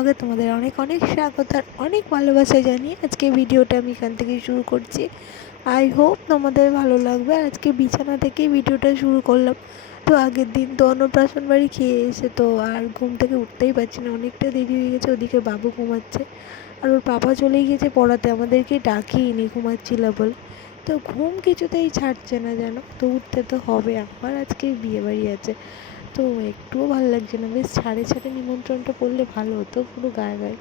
ব্লগে তোমাদের অনেক অনেক স্বাগত আর অনেক ভালোবাসা জানিয়ে আজকে ভিডিওটা আমি এখান থেকে শুরু করছি। আই হোপ তোমাদের ভালো লাগবে। আর আজকে বিছানা থেকেই ভিডিওটা শুরু করলাম। তো আগের দিন তো অন্নপ্রাশন বাড়ি খেয়ে এসে তো আর ঘুম থেকে উঠতেই পারছি না। অনেকটা দেরি হয়ে গেছে, ওদিকে বাবু ঘুমাচ্ছে। আর ওর পাপা চলেই গেছে পড়াতে। আমাদেরকে ডাকিনি ঘুমাচ্ছিল বলে। তো ঘুম কিছুতেই ছাড়ছে না যেন। তো উঠতে তো হবে। আমার আজকে বিয়ে বাড়ি আছে। তো একটুও ভালো লাগছে না। বেশ ছাড়ে ছাড়ে নিমন্ত্রণটা করলে ভালো হতো পুরো গায়ে গায়ে।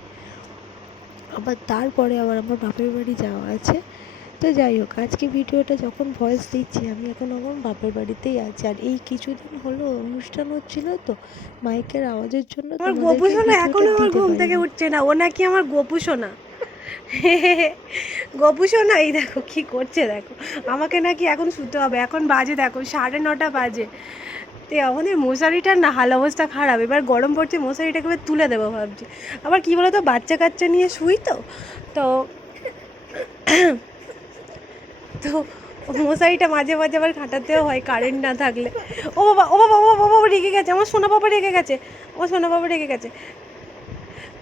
আবার তারপরে আবার আমার বাপের বাড়ি যাওয়া আছে। তো যাই হোক আজকে ভিডিওটা যখন ভয়েস দিচ্ছি আমি এখন আমার বাপের বাড়িতেই আছি। আর এই কিছুদিন হলো অনুষ্ঠান হচ্ছিল তো মাইকের আওয়াজের জন্য আমার গোপু সোনা এখনও আমার ঘুম থেকে উঠছে না। ও নাকি আমার গোপু সোনা গোপু সোনা এই দেখো কি করছে দেখো। আমাকে নাকি এখন শুতে হবে। এখন বাজে দেখো সাড়ে নটা বাজে। তো আমাদের মশারিটার না হাল অবস্থা খারাপ। এবার গরম পড়ছে, মশারিটাকে এবার তুলে দেবো ভাবছি। আবার কি বলো তো বাচ্চা কাচ্চা নিয়ে শুই তো। তো তো মশারিটা মাঝে মাঝে আবার খাটাতেও হয় কারেন্ট না থাকলে। ও বাবা ও বাবা ও বাবা বাবা রেগে গেছে। আমার সোনা বাবা রেগে গেছে। আমার সোনা বাবা রেগে গেছে।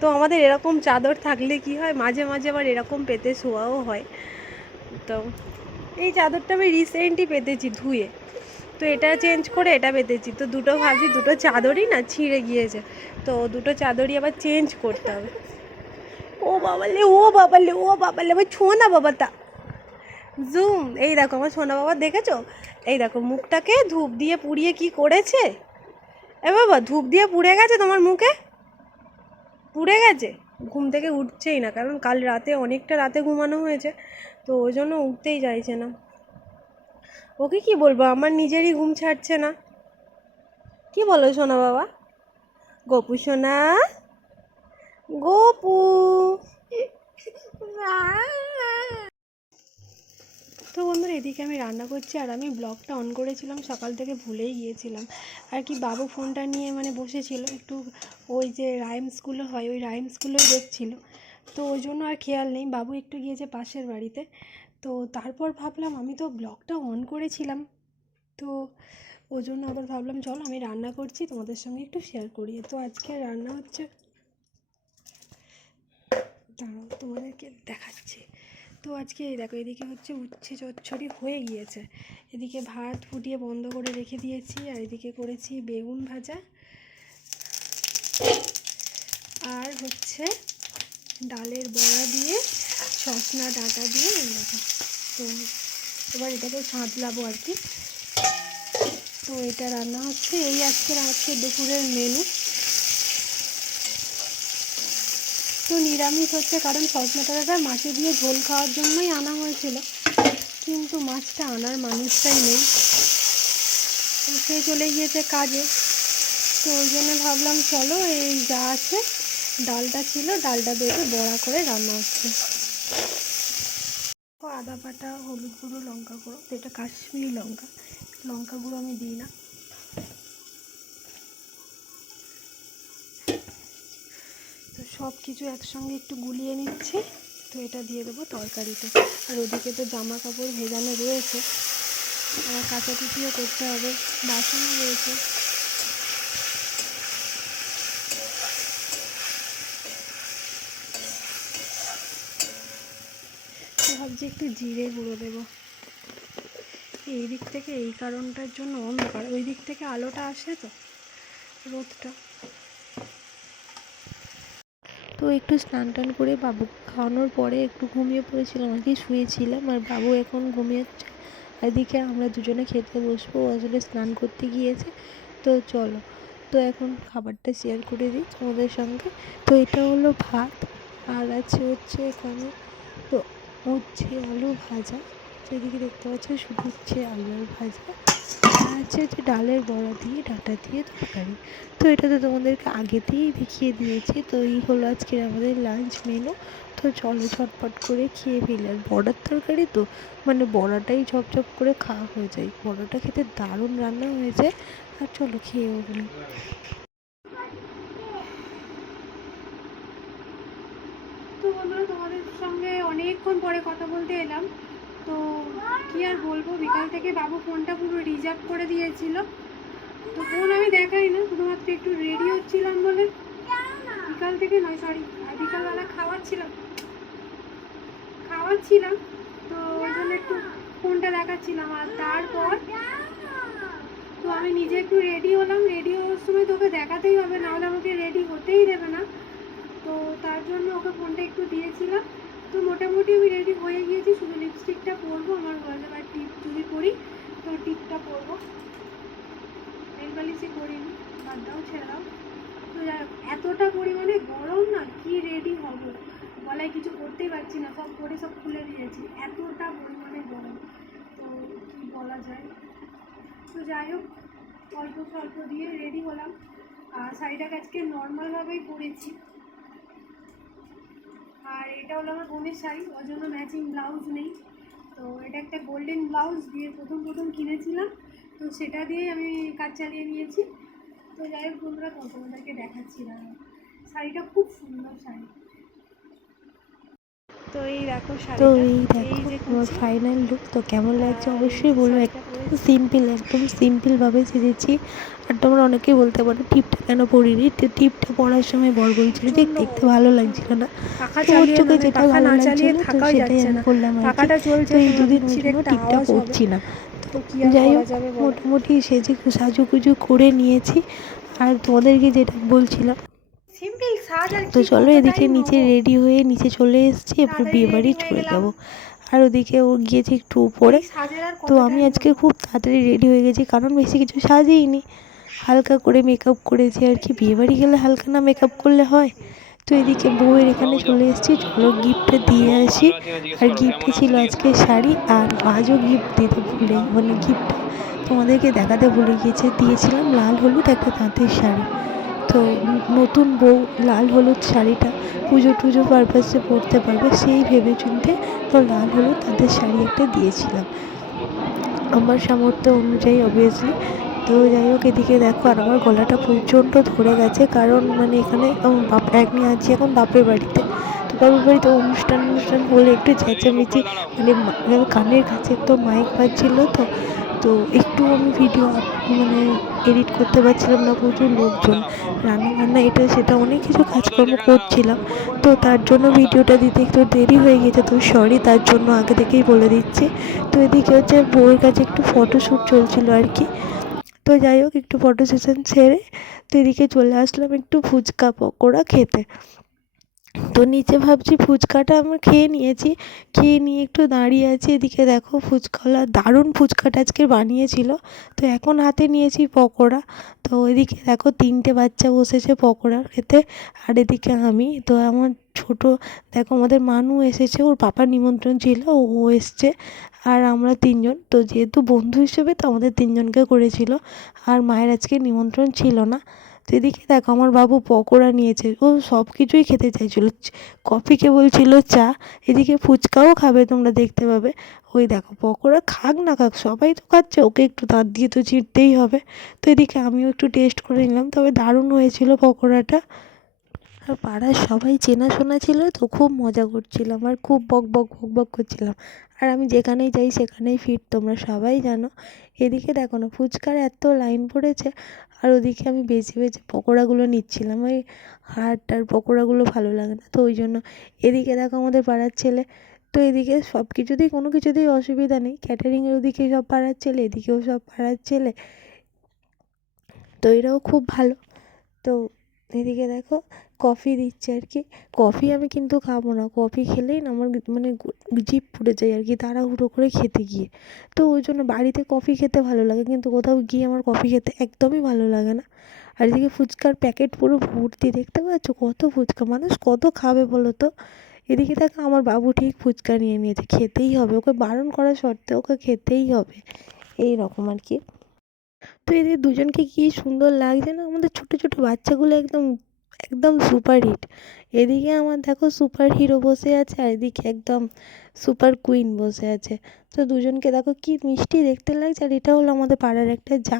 তো আমাদের এরকম চাদর থাকলে কি হয়? মাঝে মাঝে আবার এরকম পেতে শোয়াও হয়। তো এই চাদরটা আমি রিসেন্টলি পেতেছি ধুয়ে। তো এটা চেঞ্জ করে এটা পেতেছি তো দুটো ভাবছি দুটো চাদরই না ছিঁড়ে গিয়েছে। তো দুটো চাদরই আবার চেঞ্জ করতে হবে। ও বাবালে ও বাবালে ও বাবালে আবার ছো বাবা তা। জুম এই দেখো আমার সোনা বাবা দেখেছ? এই দেখো মুখটাকে ধূপ দিয়ে পুড়িয়ে কি করেছে? এ বাবা, ধূপ দিয়ে পুড়ে গেছে তোমার মুখে? পুড়ে গেছে? ঘুম থেকে উঠছেই না, কারণ কাল রাতে অনেকটা রাতে ঘুমানো হয়েছে। তো ওই জন্য উঠতেই চাইছে না। ওকে কি বলব? আমার নিজেরই ঘুম ছাড়ছে না। কি বলো সোনা বাবা? গপু সোনা? গোপু! তো বন্ধুরা, এদিকে আমি রান্না করছি আর আমি ব্লগটা অন করেছিলাম, সকাল থেকে ভুলেই গিয়েছিলাম। আর কি বাবু ফোনটা নিয়ে মানে বসেছিল, একটু ওই যে রাইমসগুলো হয়, ওই রাইমসগুলোই দেখছিল। তো ওই জন্য আর খেয়াল নেই। বাবু একটু গিয়েছে পাশের বাড়িতে। তো তারপর ভাবলাম আমি তো ব্লগটা অন করেছিলাম। তো ওই জন্য আবার ভাবলাম, চলো আমি রান্না করছি, তোমাদের সঙ্গে একটু শেয়ার করি। তো আজকে রান্না হচ্ছে দাঁড়াও, তোমাদেরকে দেখাচ্ছি। তো আজকে দেখো, এদিকে হচ্ছে উচ্ছে চচ্চড়ি হয়ে গিয়েছে। এদিকে ভাত ফুটিয়ে বন্ধ করে রেখে দিয়েছি, আর এদিকে করেছি বেগুন ভাজা। আর হচ্ছে ডালের বড়া দিয়ে, সসনা ডাঁটা দিয়ে দেখো। তো এবার এটাকে সাঁতলাবো আর কি। তো এটা রান্না হচ্ছে এই আজকের আজকে দুপুরের মেনু তো নিরামিষ হচ্ছে কারণ সজনা ডাঁটাটা মাছে দিয়ে ঝোল খাওয়ার জন্যই আনা হয়েছিল। কিন্তু মাছটা আনার মানুষটাই নেই। সে চলে গিয়েছে কাজে। তো ওই জন্য ভাবলাম, চলো এই যা আছে ডালটা ছিল, ডালটা বেটে বড়া করে রান্না হচ্ছে। আদা বাটা, হলুদ গুঁড়ো, লঙ্কা গুঁড়ো এটা কাশ্মীরি লঙ্কা। লঙ্কা গুঁড়ো আমি দিই না। তো সব কিছু একসঙ্গে একটু গুলিয়ে নিচ্ছি। তো এটা দিয়ে দেবো তরকারিতে। আর ওদিকে তো জামা কাপড় ভেজানো রয়েছে। আবার কাচাকুচিও করতে হবে। বাসনও রয়েছে তো ভাবছি একটু জিরে গুঁড়ো দেবো। এই দিক থেকে এই কারণটার জন্য অন্ধকার। ওই দিক থেকে আলোটা আসে তো, রোদটা। তো একটু স্নান টান করে বাবু খাওয়ানোর পরে একটু ঘুমিয়ে পড়েছিলাম আর কি, শুয়েছিলাম আর বাবু এখন ঘুমিয়েছে। আর এদিকে আমরা দুজনে খেতে বসবো আসলে স্নান করতে গিয়েছে। তো চলো, তো এখন খাবারটা শেয়ার করে দিই তোমাদের সঙ্গে। তো এটা হলো ভাত, আর আছে হচ্ছে এখানে উচ্ছে আলু ভাজা। তো এদিকে দেখতে পাচ্ছ শুধু উচ্ছে আলু ভাজা। আছে হচ্ছে ডালের বড়া দিয়ে ডাঁটা দিয়ে তরকারি। তো এটা তো তোমাদেরকে আগেতেই দেখিয়ে দিয়েছি। তো এই হলো আজকের আমাদের লাঞ্চ মেনু তো চলো ঝটপট করে খেয়ে ফেলি। আর বড়ার তরকারি তো মানে বড়াটাই ঝপঝপ করে খাওয়া হয়ে যায়। বড়াটা খেতে দারুণ রান্না হয়ে যায়। আর চলো খেয়েও ফেলি তো বন্ধুরা, তোমাদের অনেকক্ষণ পরে কথা বলতে এলাম। তো কি আর বলব, বিকাল থেকে বাবু ফোনটা পুরো রিজার্ভ করে দিয়েছিল। তো ফোন আমি দেখাই না, শুধুমাত্র একটু রেডি হচ্ছিলাম বলে। বিকাল থেকে নয় সরি বিকালবেলা খাওয়াচ্ছিলাম খাওয়াচ্ছিলাম তো ওই জন্য একটু ফোনটা দেখাচ্ছিলাম। আর তারপর তো আমি নিজে একটু রেডি হলাম। রেডি হওয়ার সময় তোকে দেখাতেই হবে নাহলে আমাকে রেডি হতেই দেবে না। তো তার জন্য ওকে ফোনটা একটু দিয়েছিলাম। তো মোটামুটি আমি রেডি হয়ে গিয়েছি। শুধু লিপস্টিকটা পরবো, আমার গলে বা টিপ যদি করি তো টিপটা পরবো। পালিশই করিনি, বাদ দাও, ছেড়ে দাও। তো এতটা পরিমাণে গরম না, কি রেডি হব? গলায় কিছু করতেই পারছি না, সব করে সব খুলে দিয়েছি। এতটা পরিমাণে গরম, তো কি বলা যায়? তো যাই হোক, অল্প স্বল্প দিয়ে রেডি হলাম। আর শাড়িটাকে আজকে নর্মালভাবেই পরেছি। আর এটা হলো আমার বোনের শাড়ি, ওর জন্য ম্যাচিং ব্লাউজ নেই। তো এটা একটা গোল্ডেন ব্লাউজ দিয়ে প্রথম প্রথম কিনেছিলাম। তো সেটা দিয়েই আমি কাজ চালিয়ে নিয়েছি। তো যাই হোক বন্ধুরা তো দেখাচ্ছি দেখাচ্ছিলাম শাড়িটা খুব সুন্দর শাড়ি। তো এই দেখো তো এই দেখো আমার ফাইনাল লুক তো কেমন লাগছে অবশ্যই বলব একদম সিম্পল একদম সিম্পলভাবে সেজেছি। আর তোমরা অনেকেই বলতে পারো টিপটা কেন পরিনি? টিপটা পরার সময় বর বলছিল যে দেখতে ভালো লাগছিল না। ওর চোখে যেটা ভালো লাগছিল তো সেটাই আমি করলাম আর তো এই দুদিন টিপটা। পরছি না। তো যাই হোক মোটামুটি সেজে সাজুগুজু করে নিয়েছি। আর তোমাদেরকে যেটা বলছিলাম তো চলো এদিকে নিচে রেডি হয়ে নিচে চলে এসেছি এবার বিয়ে বাড়ি চলে। যাব। আর ওদিকে ও গিয়েছে একটু উপরে। তো আমি আজকে খুব তাড়াতাড়ি রেডি হয়ে গেছি কারণ বেশি কিছু সাজিইনি। হালকা করে মেকআপ করেছি আর কি। বিয়েবাড়ি গেলে হালকা না মেকআপ করলে হয়? তো এদিকে বউয়ের এখানে চলে এসেছি। চলো গিফটটা দিয়ে আসি। আর গিফটে ছিল আজকে শাড়ি আর আজও গিফট দিতে ভুলে মানে গিফট তোমাদেরকে দেখাতে ভুলে গিয়েছে। দিয়েছিলাম লাল হলুদ একটা তাঁতের শাড়ি। তো নতুন বউ, লাল হলুদ শাড়িটা পুজো টুজো পারপাসে পরতে পারবে, সেই ভেবে চিনতে তো লাল হলুদ তাদের শাড়ি একটা দিয়েছিলাম। আমার সামর্থ্য অনুযায়ী অবভিয়াসলি তো যাই হোক, এদিকে দেখো, আর আমার গলাটা প্রচণ্ড ধরে গেছে, কারণ মানে এখানে বাপ আমি আছি এখন বাপের বাড়িতে। তো বাপের বাড়িতে অনুষ্ঠান অনুষ্ঠান হলে একটু চেঁচামেচি মানে কানের কাছে তো মাইক বাজছিল তো তো একটু আমি ভিডিও মানে এডিট করতে পারছিলাম না প্রচুর লোকজন। রান্না বান্না এটা সেটা অনেক কিছু কাজকর্ম করছিলাম। তো তার জন্য ভিডিওটা দিতে একটু দেরি হয়ে গেছে, তো সরি তার জন্য আগে থেকেই বলে দিচ্ছি। তো এদিকে হচ্ছে বউয়ের কাছে একটু ফটোশ্যুট চলছিল আর কি। তো যাই হোক, একটু ফটো সেশন সেরে তো এদিকে চলে আসলাম একটু ফুচকা পকোড়া খেতে। তো নিচে ভাবছি ফুচকাটা আমরা খেয়ে নিয়েছি। খেয়ে নিয়ে একটু দাঁড়িয়ে আছি এদিকে দেখো ফুচকাওয়ালা দারুণ ফুচকাটা আজকে বানিয়েছিল। তো এখন হাতে নিয়েছি পকোড়া। তো এদিকে দেখো তিনটে বাচ্চা বসেছে পকোড়া খেতে আর এদিকে আমি। তো আমার ছোট দেখো আমাদের মানু এসেছে, ওর পাপার নিমন্ত্রণ ছিল, ও এসছে আর আমরা তিনজন। তো যেহেতু বন্ধু হিসেবে তো আমাদের তিনজনকে করেছিল, আর মায়ের আজকে নিমন্ত্রণ ছিল না। তো এদিকে দেখো, আমার বাবু পকোড়া নিয়েছে, ও সব কিছুই খেতে চাইছিল। কফি কে বলছিল, চা, এদিকে ফুচকাও খাবে, তোমরা দেখতে পাবে। ওই দেখো, পকোড়া খাক না খাক, সবাই তো খাচ্ছে, ওকে একটু দাঁত দিয়ে তো চিরতেই হবে। তো এদিকে আমিও একটু টেস্ট করে নিলাম, তবে দারুণ হয়েছিল পকোড়াটা। আর পাড়ার সবাই চেনাশোনা ছিল তো খুব মজা করছিলাম আর খুব বক বক বক বক করছিলাম। আর আমি যেখানেই যাই সেখানেই ফিট তোমরা সবাই জানো। এদিকে দেখো না, ফুচকার এত লাইন পড়েছে আর ওদিকে আমি বেছে বেছে পকোড়াগুলো নিচ্ছিলাম। ওই হাড়টার পকোড়াগুলো ভালো লাগে না তো ওই জন্য। এদিকে দেখো আমাদের পাড়ার ছেলে, তো এদিকে সব কিছুতেই কোনো কিছুতেই অসুবিধা নেই। ক্যাটারিংয়ের ওদিকে সব পাড়ার ছেলে, এদিকেও সব পাড়ার ছেলে। তো এরাও খুব ভালো। তো এদিকে দেখো কফি দিচ্ছে আর কি। কফি আমি কিন্তু খাব না। কফি খেলেই না আমার মানে জিভ পুড়ে যায় আর কি, তাড়াহুড়ো করে খেতে গিয়ে। তো ওই জন্য বাড়িতে কফি খেতে ভালো লাগে, কিন্তু কোথাও গিয়ে আমার কফি খেতে একদমই ভালো লাগে না। আর এদিকে ফুচকার প্যাকেট পুরো ভর্তি, দেখতে পাচ্ছ? কত ফুচকা, মানুষ কত খাবে বলো তো? এদিকে দেখো, আমার বাবু ঠিক ফুচকা নিয়ে নিয়েছে, খেতেই হবে। ওকে বারণ করা সত্ত্বেও ওকে খেতেই হবে। এই রকম আর কি। তো এদের দুজনকে কি সুন্দর লাগছে না? আমাদের ছোটো ছোটো বাচ্চাগুলো একদম একদম সুপার হিট। এদিকে আমার দেখো সুপার হিরো বসে আছে আর এদিকে একদম সুপার কুইন বসে আছে। তো দুজনকে দেখো কি মিষ্টি দেখতে লাগছে আর এটা হলো আমাদের পাড়ার একটা যা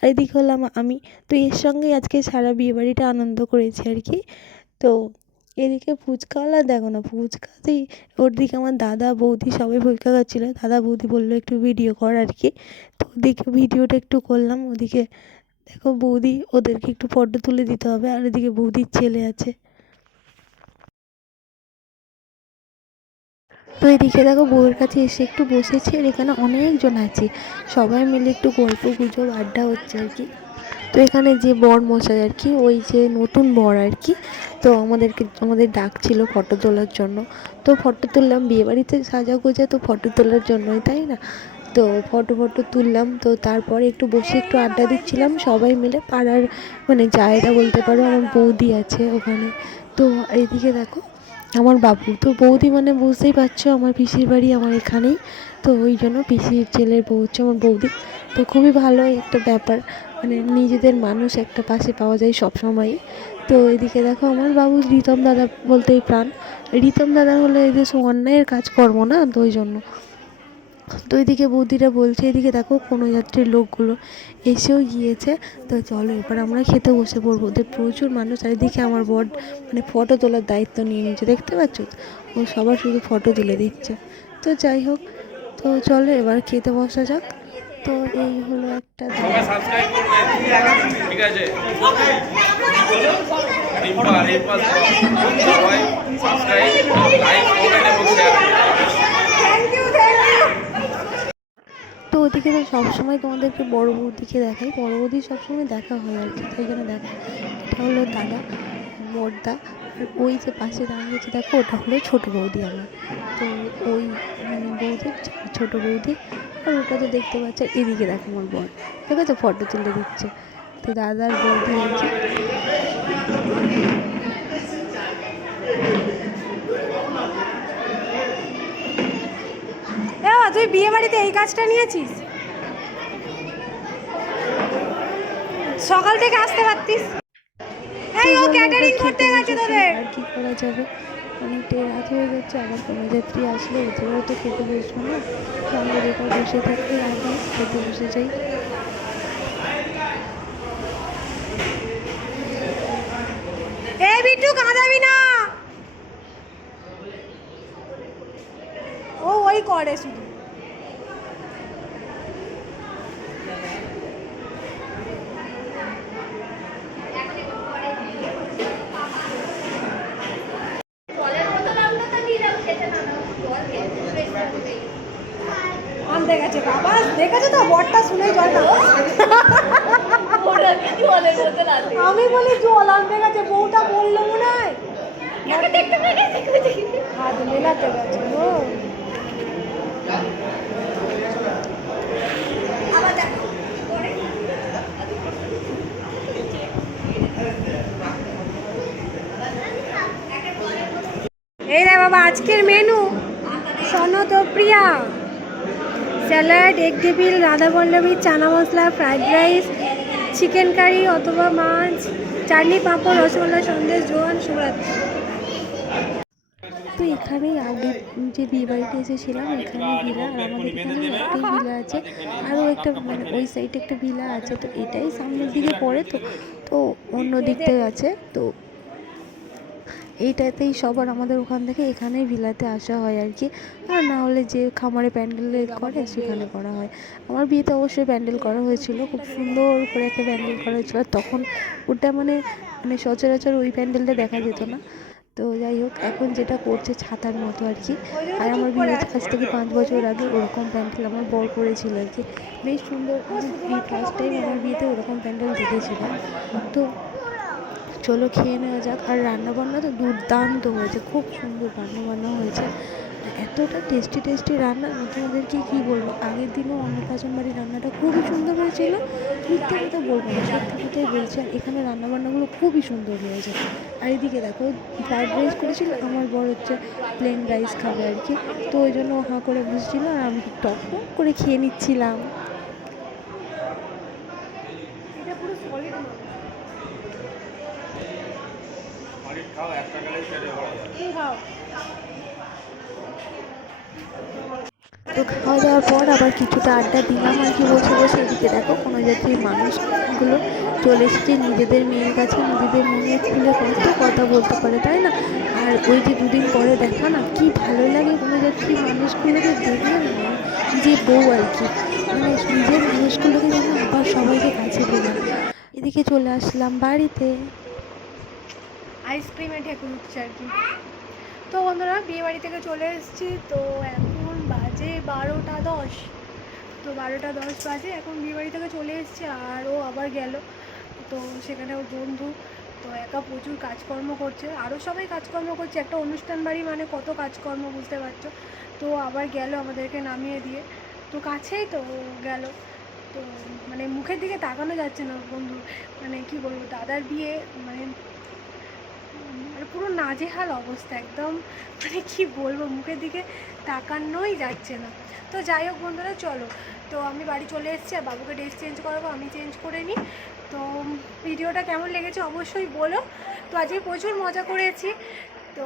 আর এদিকে হলাম আমি তো এর সঙ্গেই আজকে সারা বিয়েবাড়িটা আনন্দ করেছি আর কি। তো এদিকে ফুচকাওয়ালা দেখো না, ফুচকাতেই ওর দিকে আমার দাদা বৌদি সবাই ফুচকা খাচ্ছিলো। দাদা বৌদি বলল একটু ভিডিও কর আর কি। তো ওদিকে ভিডিওটা একটু করলাম, ওদিকে দেখো বৌদি, ওদেরকে একটু ফটো তুলে দিতে হবে, আর এদিকে বৌদির ছেলে আছে। তো এদিকে দেখো বউয়ের কাছে এসে একটু বসেছি, আর এখানে অনেকজন আছে। সবাই মিলে একটু গল্প গুজব, আড্ডা হচ্ছে আর কি। তো এখানে যে বর মশাই আর কি, ওই যে নতুন বর আর কি, তো আমাদেরকে, আমাদের ডাকছিল ফটো তোলার জন্য। তো ফটো তুললাম, বিয়েবাড়িতে সাজা গোজা তো ফটো তোলার জন্যই, তাই না? তো ফটো ফটো তুললাম, তো তারপরে একটু বসে একটু আড্ডা দিচ্ছিলাম, সবাই মিলে পাড়ার মানে জায়গা বলতে পারো আমার বৌদি আছে ওখানে। তো এইদিকে দেখো, আমার বাবু, তো বৌদি মানে বুঝতেই পারছ আমার পিসির বাড়ি আমার এখানেই, তো ওই জন্য পিসির ছেলের বউ হচ্ছে আমার বৌদি। তো খুবই ভালো একটা ব্যাপার মানে নিজেদের মানুষ একটা পাশে পাওয়া যায় সব সময়ই তো এদিকে দেখো আমার বাবু রিতম দাদা বলতেই প্রাণ, রিতম দাদা হলো এদের অন্যায়ের কাজকর্ম না তো ওই জন্য। তো এদিকে বৌদিরা বলছে, এদিকে দেখো কোনো যাত্রীর লোকগুলো এসেও গিয়েছে। তো চলো এবার আমরা খেতে বসে পড়ব। ওদের প্রচুর মানুষ, আর এদিকে আমার বর মানে ফটো তোলার দায়িত্ব নিয়ে নিয়েছে দেখতে পাচ্ছ ও সবার শুধু ফটো তুলে দিচ্ছে। তো যাই হোক, তো চলো এবার খেতে বসা যাক। তো এই হলো একটা ঠিক আছে? তো ওদিকে তো সবসময় তোমাদেরকে বড় বৌদিকে দেখাই। বড় বৌদি সবসময় দেখা হয় আর কি, তাই জন্য দেখা। এটা হলো দাদা, বড়দা আর ওই যে পাশে দাঁড়িয়েছে দেখো ওটা হলো ছোটো বৌদি আমার। তো ওই মানে বৌদি, ছোটো বৌদি আর ওটা তো দেখতে পাচ্ছে এদিকে দেখো আমার বর। ঠিক আছে ফটো তুলে দিচ্ছে। তো দাদার বৌদি হয়েছে তুই বিয়ে বাড়িতে এই কাজটা নিয়েছিস? সকাল থেকে আসতে পারতিস। এই ও ক্যাটারিং করতে গেছে তোদের। আর কি করা যাবে? অনেকটাই রাত হয়ে যাচ্ছে আবার কোনো যাত্রী আসলে ওদেরও তো খেতে বসবো না। আমরা বেকার বসে থাকতে আগে খেতে বসে যাই। এই বিট্টু কাঁদাবি না। ও ওই করে শুধু আনতে গেছে বাবা দেখেছ তো বরটা শুনে জলটা আমি বলি জল আনতে গেছে বউটা বলল মনে হয়। হাত মেলাতে গেছে এই রে বাবা আজকের মেনু সনত প্রিয়া। স্যালাড এগ টেবিল রাধা Pallavi chana masala fried rice chicken curry অথবা মাছ, চাটনি, পাঁপড়, রসগোল্লা, সন্দেশ, জোয়ান, শুভরাত্রি। তো এখানেই আগে যে বিয়ে বাড়িতে এসেছিলাম, এখানে ভিলা, আর আমাদের এখানে একটাই ভিলা আছে, আরও একটা মানে ওই সাইডে একটা ভিলা আছে, তো এটাই সামনের দিকে পড়ে তো তো অন্য দিকটাই আছে, তো এইটাতেই সবার আমাদের ওখান থেকে এখানেই ভিলাতে আসা হয় আর কি। আর না হলে যে খামারে প্যান্ডেল করে সেখানে করা হয়। আমার বিয়েতে অবশ্যই প্যান্ডেল করা হয়েছিল। খুব সুন্দর করে একটা প্যান্ডেল করা হয়েছিল। তখন ওটা মানে মানে সচরাচর ওই প্যান্ডেলটা দেখা যেত না। তো যাই হোক এখন যেটা করছে ছাতার মতো আর কি। আর আমার বিয়ের কাছ থেকে পাঁচ বছর আগে ওরকম প্যান্ডেল আমার বর করেছিল আর কি। বেশ সুন্দর আমি ফার্স্ট টাইম আমার বিয়েতে ওরকম প্যান্ডেল দেখেছিলাম। তো চলো খেয়ে নেওয়া যাক। আর রান্নাবান্না তো দুর্দান্ত হয়েছে, খুব সুন্দর রান্না বান্না হয়েছে। এতটা টেস্টি টেস্টি রান্না, তোমাদেরকে কী বলব? আগের দিনও অন্নপ্রাশন বাড়ির রান্নাটা খুবই সুন্দর হয়েছিল। মিথ্যে কথা বলব না, সত্যি কথাই বলছি। আর এখানে রান্নাবান্নাগুলো খুবই সুন্দর হয়েছে। আর এদিকে দেখো ফ্রাইড রাইস করেছিল, আমার বড় হচ্ছে প্লেন রাইস খাবে আর কি। তো ওই জন্য হাঁ করে বসেছিল আর আমি টক টক করে খেয়ে নিচ্ছিলাম এটা পুরো সলিড খাও একটা গেলে ছেড়ে পড়া যাবে কি খাও তো খাওয়া দাওয়ার পর আবার কিছুটা আড্ডা দিলাম আর কি বসে বসে এদিকে দেখো কোনো জাতির মানুষগুলো চলে এসেছে, নিজেদের মেয়ের কাছে, নিজেদের মনে খুলে কত কথা বলতে পারে, তাই না? আর ওই যে দুদিন পরে দেখা না, কি ভালো লাগে কোনো জাতির মানুষগুলোকে দেখলে না, যে বউ আর কি। মানে নিজের মানুষগুলোকে যেন আবার সবাইকে কাছে পেলাম। এদিকে চলে আসলাম বাড়িতে। আইসক্রিমে ঠেকুর উঠছে আর কি। তো বন্ধুরা, বিয়ে বাড়ি থেকে চলে এসেছি, তো এখন বাজে বারোটা দশ। তো বারোটা দশ বাজে, এখন বিয়ে বাড়ি থেকে চলে এসছে আর ও আবার গেল। তো সেখানে ওর বন্ধু, তো একা প্রচুর কাজকর্ম করছে। আরও সবাই কাজকর্ম করছে, একটা অনুষ্ঠান বাড়ি মানে কত কাজকর্ম বুঝতে পারছ? তো আবার গেল আমাদেরকে নামিয়ে দিয়ে। তো কাছেই তো গেল। তো মানে মুখের দিকে তাকানো যাচ্ছে না বন্ধু মানে কি বলব, দাদার বিয়ে মানে মানে পুরো নাজেহাল অবস্থা, একদম মানে কি বলব, মুখের দিকে তাকানোই যাচ্ছে না। তো যাই হোক বন্ধুরা, চলো। তো আমি বাড়ি চলে এসেছি আর বাবুকে ড্রেস চেঞ্জ করাবো, আমি চেঞ্জ করে নিই। তো ভিডিওটা কেমন লেগেছে অবশ্যই বলো। তো আজকে প্রচুর মজা করেছি। তো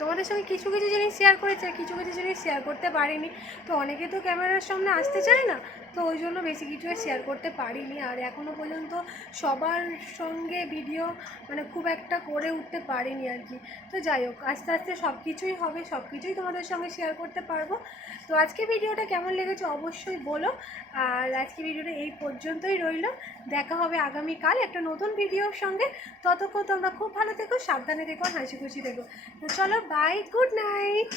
তোমাদের সঙ্গে কিছু কিছু জিনিস শেয়ার করেছি কিছু কিছু জিনিস শেয়ার করতে পারিনি। তো অনেকে তো ক্যামেরার সামনে আসতে চায় না, তো ওই জন্য বেশি কিছু শেয়ার করতে পারিনি। আর এখনও পর্যন্ত সবার সঙ্গে ভিডিও মানে খুব একটা করে উঠতে পারিনি আর কি। তো যাই হোক, আস্তে আস্তে সব কিছুই হবে সব কিছুই তোমাদের সঙ্গে শেয়ার করতে পারব। তো আজকে ভিডিওটা কেমন লেগেছে অবশ্যই বলো। আর আজকে ভিডিওটা এই পর্যন্তই রইল। দেখা হবে আগামীকাল একটা নতুন ভিডিওর সঙ্গে। ততক্ষণ তোমরা খুব ভালো থেকো, সাবধানে থেকো হাসি খুশি থেকো। চলো বাই গুড নাইট